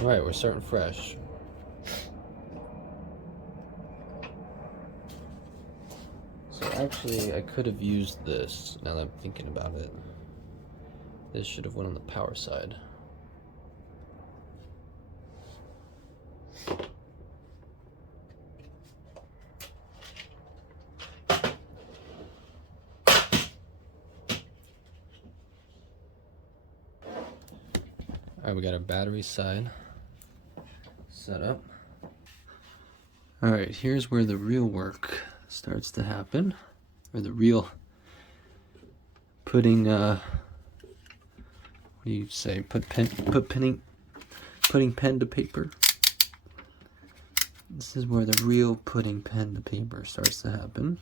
Alright, we're starting fresh. So actually, I could have used this, now that I'm thinking about it. This should have went on the power side. Alright, we got our battery side set up. Alright, here's where the real work starts to happen. Or the real putting, what do you say? Putting pen to paper. This is where the real putting pen to paper starts to happen.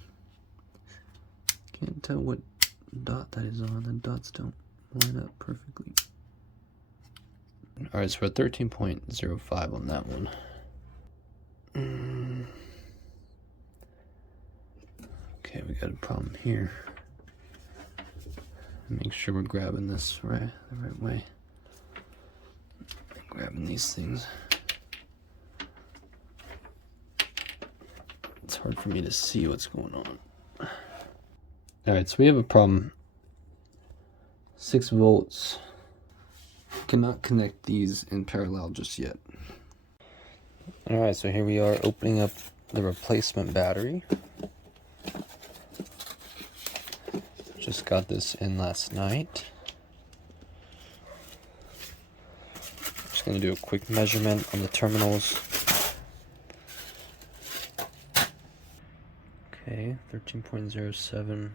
Can't tell what dot that is on. The dots don't line up perfectly. Alright, so we're at 13.05 on that one. Okay, we got a problem here. Make sure we're grabbing this the right way. Grabbing these things. It's hard for me to see what's going on. Alright, so we have a problem. 6 volts. Cannot connect these in parallel just yet. Alright, so here we are opening up the replacement battery. Just got this in last night. Just going to do a quick measurement on the terminals. Okay, 13.07,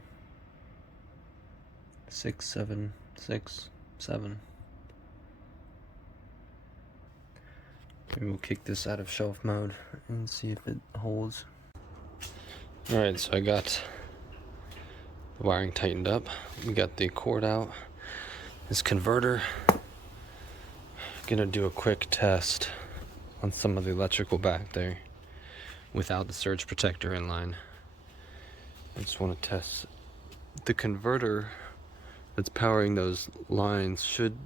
6767. Maybe we'll kick this out of shelf mode and see if it holds. Alright, so I got the wiring tightened up. We got the cord out. This converter. Gonna do a quick test on some of the electrical back there without the surge protector in line. I just want to test the converter that's powering those lines should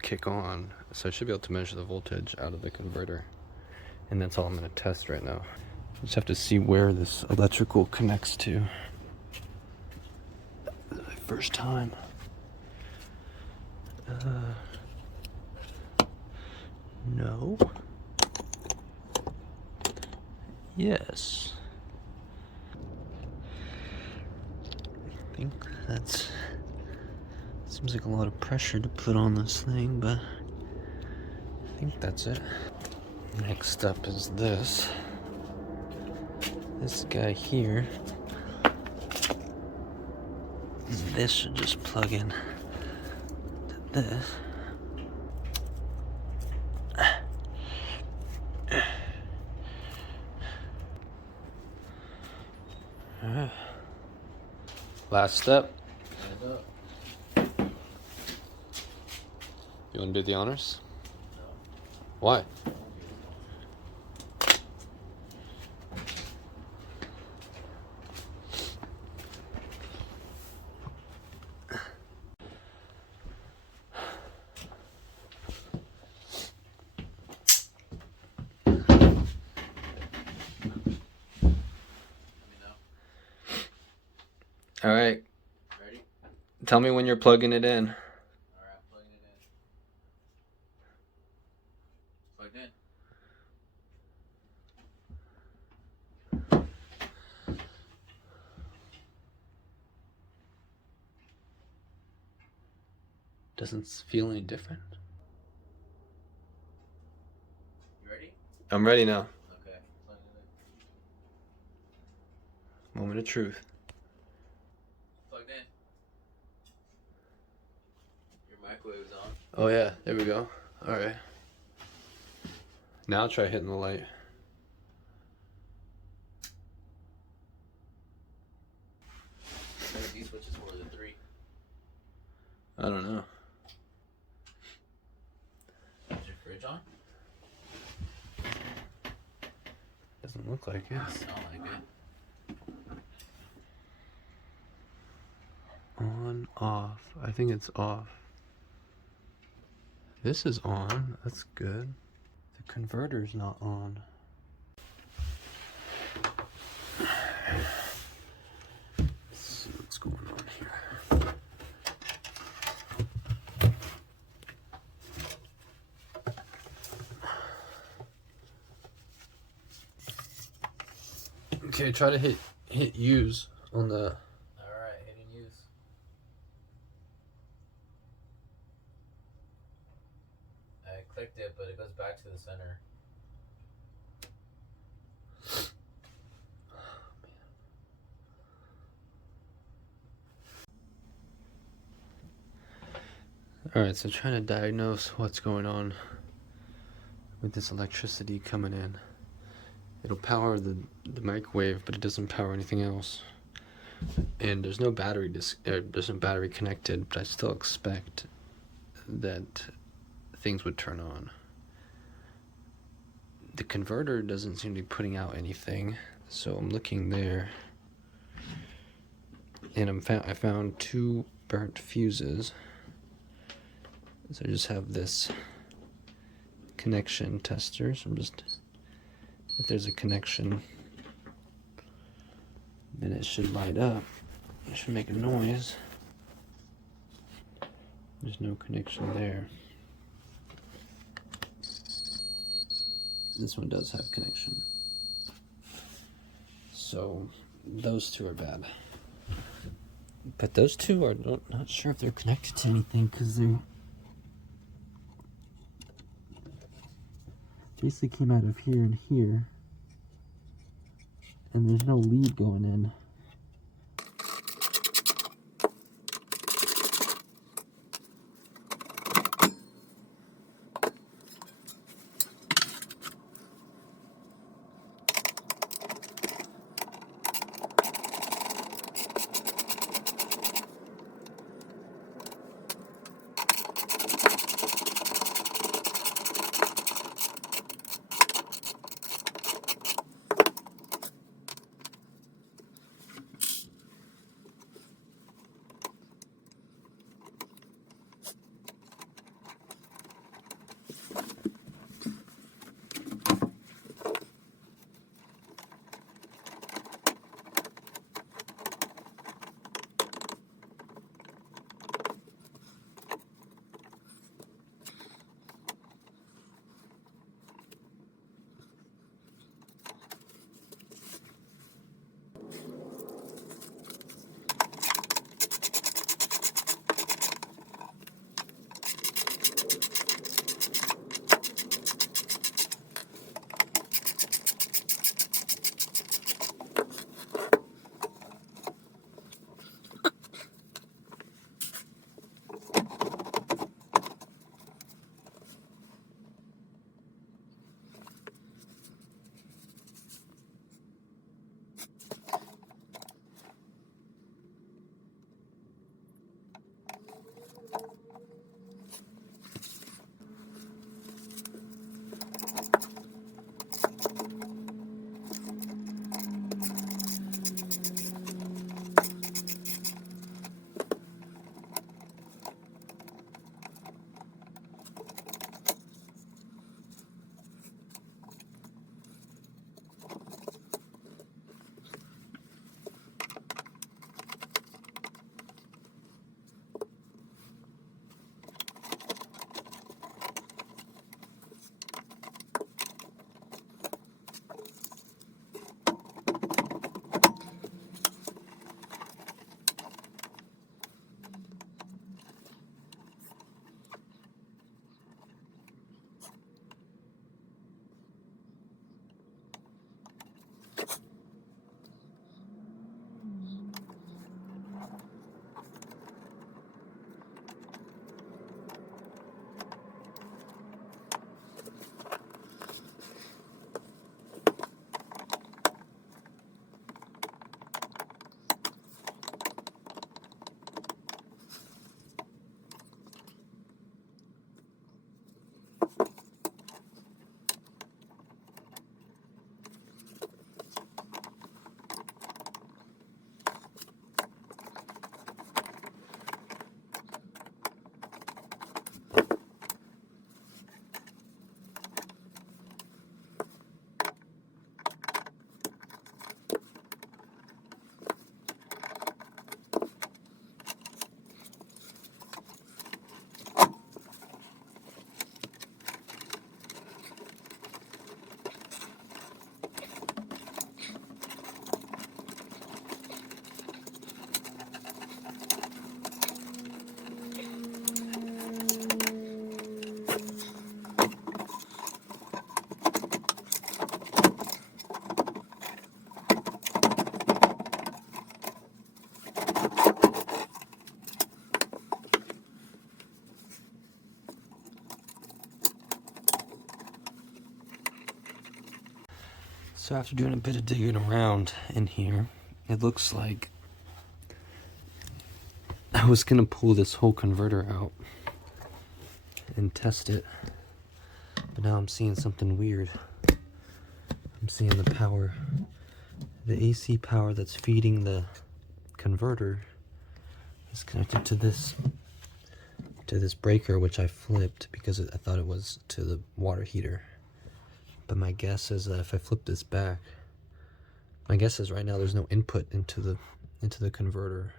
kick on, so I should be able to measure the voltage out of the converter, and that's all I'm going to test right now. Just have to see where this electrical connects to. This is my first time. No. Yes. I think that's... Seems like a lot of pressure to put on this thing, but I think that's it. Next up is this. This guy here. This should just plug in to this. Last step. You want to do the honors? No. Why? All right. Ready? Tell me when you're plugging it in. Alright, plugging it in. Plugged in. Doesn't feel any different. You ready? I'm ready now. Okay, plugging it in. Moment of truth. Plugged in. Your microwave's on. Oh yeah, there we go. All right. Now try hitting the light. What are these switches for? The 3. I don't know. Is your fridge on? Doesn't look like it. Sound like it. On, off. I think it's off. This is on. That's good. Converter's not on. Let's see what's going on here. Okay, try to hit use on the. Alright, hitting use. I clicked it, but it goes back to the center. Alright, so trying to diagnose what's going on with this electricity coming in. It'll power the microwave, but it doesn't power anything else. And there's no battery there's no battery connected, but I still expect that things would turn on. The converter doesn't seem to be putting out anything, so I'm looking there, and I found 2 burnt fuses. So I just have this connection tester. So I'm just, if there's a connection, then it should light up. It should make a noise. There's no connection there. This one does have connection. So those 2 are bad. But those 2 are not sure if they're connected to anything, because they basically came out of here and here, and there's no lead going in. So after doing a bit of digging around in here, it looks like I was gonna pull this whole converter out and test it, but now I'm seeing something weird. I'm seeing the power, the AC power that's feeding the converter is connected to this breaker, which I flipped because I thought it was to the water heater. But my guess is that if I flip this back, my guess is right now there's no input into the converter,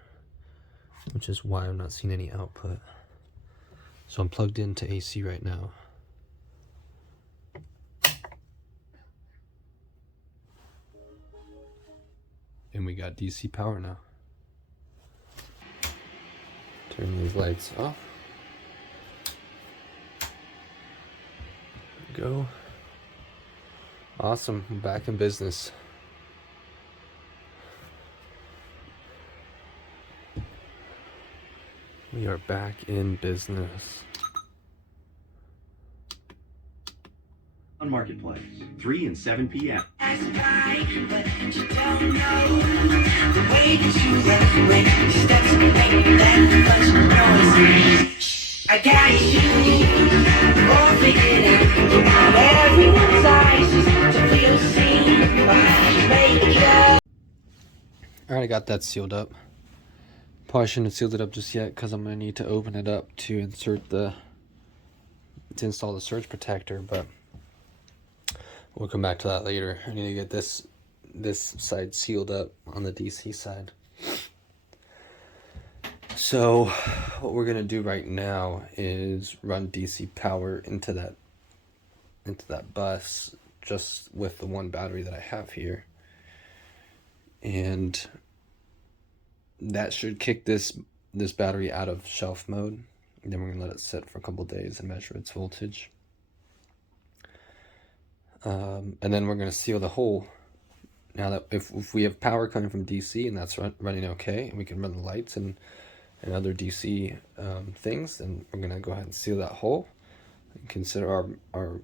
which is why I'm not seeing any output. So I'm plugged into AC right now. And we got DC power now. Turn these lights off. Go. Awesome, I'm back in business. We are back in business. On Marketplace, 3 and 7 p.m. But you don't know the way that you love when your steps make that much noise. I got you all figured out. You got everyone's eyes just to feel seen behind your makeup. Alright, I got that sealed up. Probably shouldn't have sealed it up just yet because I'm gonna need to open it up to install the surge protector, but we'll come back to that later. I need to get this side sealed up on the DC side. So what we're gonna do right now is run DC power into that bus just with the one battery that I have here, and that should kick this battery out of shelf mode. And then we're gonna let it sit for a couple days and measure its voltage. And then we're going to seal the hole. Now that if we have power coming from DC and that's running okay, and we can run the lights and other DC things, then we're going to go ahead and seal that hole. And consider our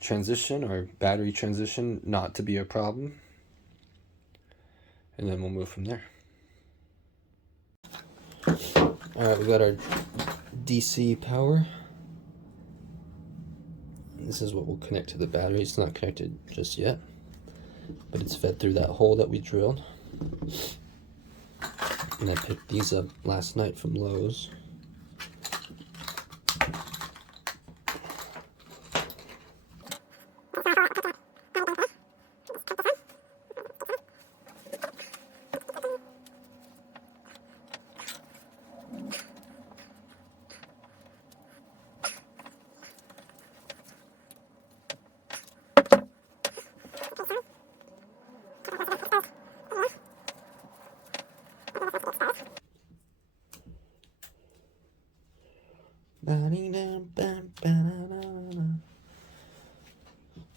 transition, our battery transition, not to be a problem. And then we'll move from there. Alright, we got our DC power. This is what will connect to the battery. It's not connected just yet, but it's fed through that hole that we drilled. And I picked these up last night from Lowe's.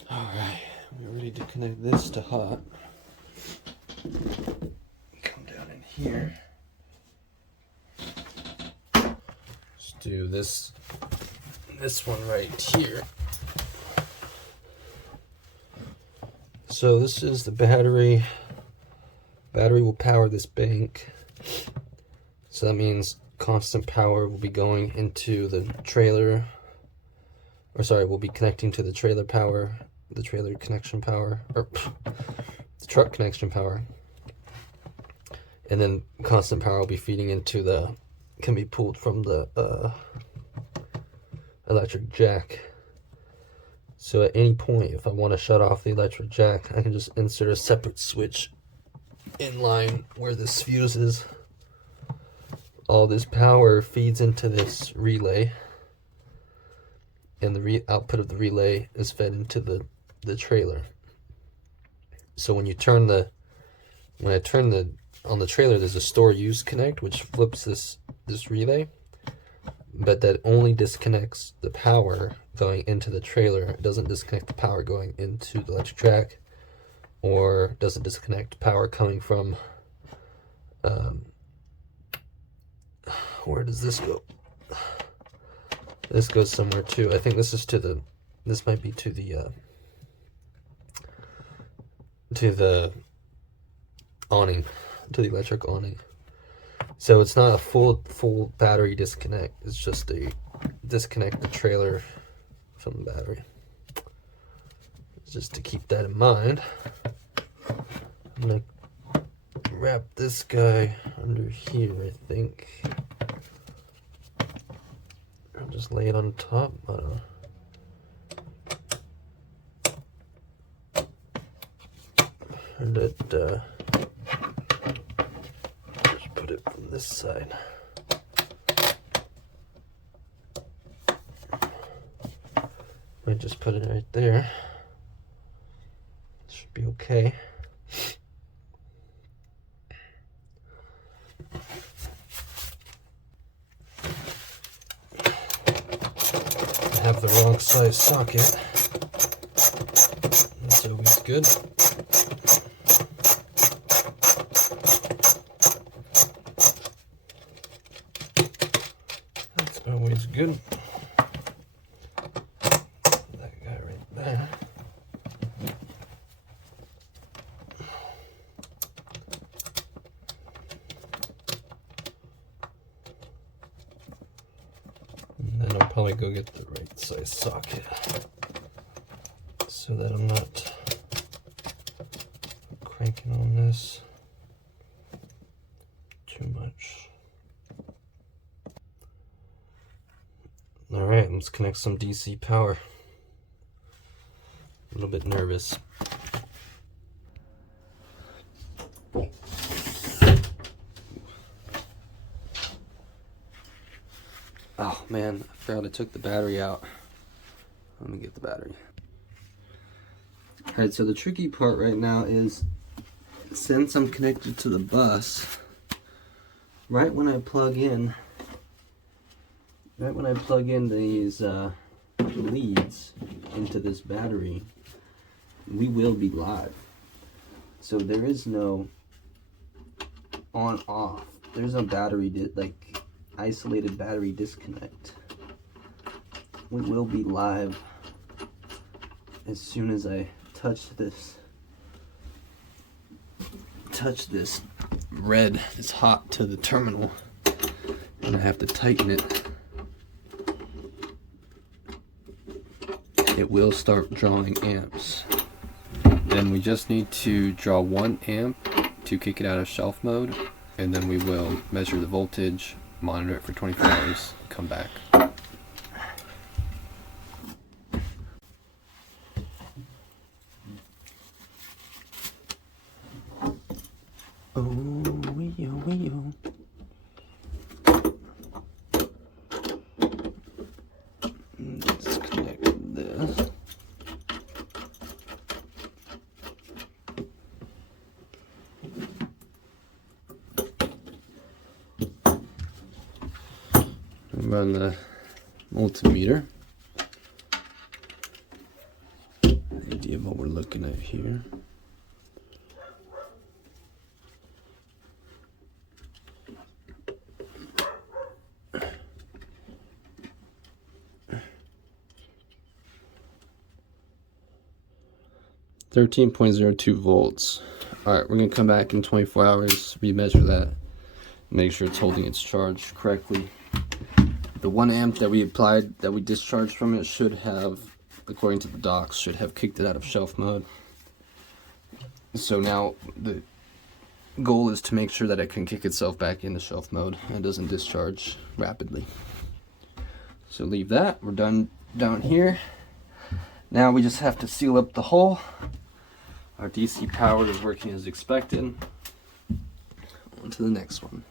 Alright, we're ready to connect this to hot. Come down in here. Let's do this one right here. So this is the battery. Battery will power this bank. So that means constant power will be going into the trailer, or sorry, we'll be connecting to the trailer power, the trailer connection power, or the truck connection power, and then constant power will be feeding into can be pulled from the electric jack. So at any point, if I want to shut off the electric jack, I can just insert a separate switch in line where this fuse is. All this power feeds into this relay, and the output of the relay is fed into the trailer. So when I turn on the trailer, there's a store use connect which flips this relay, but that only disconnects the power going into the trailer. It doesn't disconnect the power going into the electric jack, or doesn't disconnect power coming from where does this go? This goes somewhere too. I think this is this might be to to the awning, to the electric awning. So it's not a full battery disconnect. It's just a disconnect the trailer from the battery. Just to keep that in mind, I'm gonna wrap this guy under here, I think. I'll just lay it on top. I don't know. And it, just put it from this side. Might just put it right there. Should be okay. I have the wrong size socket. That's always good. That's always good. That guy right there. And then I'll probably go get the right size socket so that I'm not cranking on this too much. Alright, let's connect some DC power. A little bit nervous. Oh man, I forgot I took the battery out. Let me get the battery. Alright, so the tricky part right now is, since I'm connected to the bus, right when I plug in these leads into this battery, we will be live. So there is no on off. There's no battery isolated battery disconnect. We will be live as soon as I touch this red that's hot to the terminal, and I have to tighten it. It will start drawing amps. Then we just need to draw 1 amp to kick it out of shelf mode, and then we will measure the voltage, monitor it for 24 hours, come back. Let's connect this. Run the multimeter. Idea of what we're looking at here. .02 volts. Alright, we're gonna come back in 24 hours, remeasure that, make sure it's holding its charge correctly. The 1 amp that we applied, that we discharged from it, should have, according to the docs, should have kicked it out of shelf mode. So now the goal is to make sure that it can kick itself back into shelf mode and doesn't discharge rapidly. So leave that, we're done down here. Now we just have to seal up the hole. Our DC power is working as expected. On to the next one.